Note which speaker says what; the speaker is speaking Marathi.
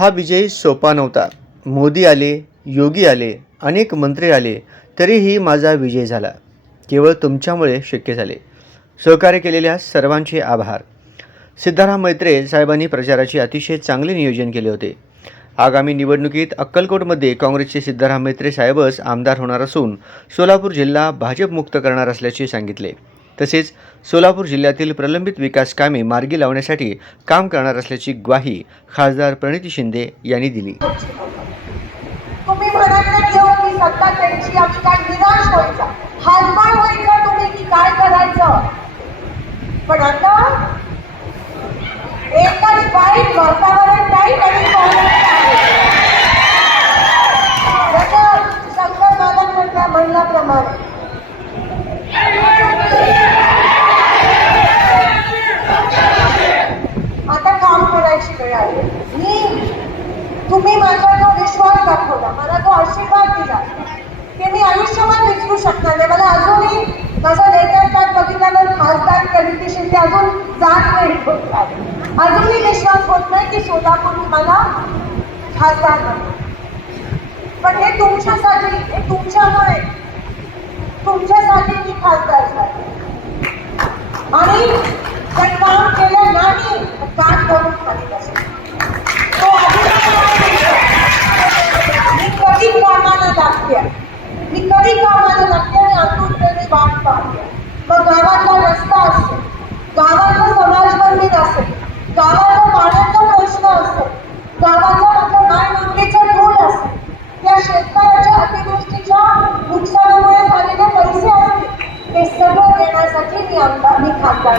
Speaker 1: हा विजय सोपा नव्हता. मोदी आले योगी आले अनेक मंत्री आले तरीही माझा विजय झाला. केवळ तुमच्यामुळे शक्य झाले. सहकार्य केलेल्या सर्वांचे आभार. सिद्धाराम मैत्रे साहेबांनी प्रचाराचे अतिशय चांगले नियोजन केले होते. आगामी निवडणुकीत अक्कलकोटमध्ये काँग्रेसचे सिद्धाराम मैत्रे साहेबच आमदार होणार असून सोलापूर जिल्हा भाजपमुक्त करणार असल्याचे सांगितले. तसेच सोलापूर जिल्ह्यातील प्रलंबित विकास कामे मार्गी लावण्यासाठी काम करणार असल्याची ग्वाही खासदार प्रणिती शिंदे यांनी दिली.
Speaker 2: तुम्ही घेऊन सत्ता त्यांची आम्ही काय निराश व्हायचा तुम्ही की काय करायचं? पण आता मी तुम्ही माझा जो विश्वास दाखवला मला जो आशीर्वाद दिला. ते मी आयुष्यभर विचरू शकणार नाही. मला अजूनही माझा लेटर पॅड बघितल्यावर खासदार कमिटी ते अजून जात नाही. अजूनही विश्वास होत नाही की सोलापूर मला खासदार पण हे तुमच्यासाठी हे तुमच्यामुळे तुमच्यासाठी मी खासदार झाले. आणि प्रत्येक कामाला नक्की आतुरतेने वाट पाहते. मग गावातला रस्ता असेल गावातला समाज मंदिर असेल गावातला पाण्याचा प्रश्न असेल गावातला आपल्या माय मागणीचा धूळ असेल या शेतकऱ्याच्या अतिवृष्टीच्या नुकसानामुळे झालेले पैसे असतील. ते सर्व देण्यासाठी मी आमदार मी खासदार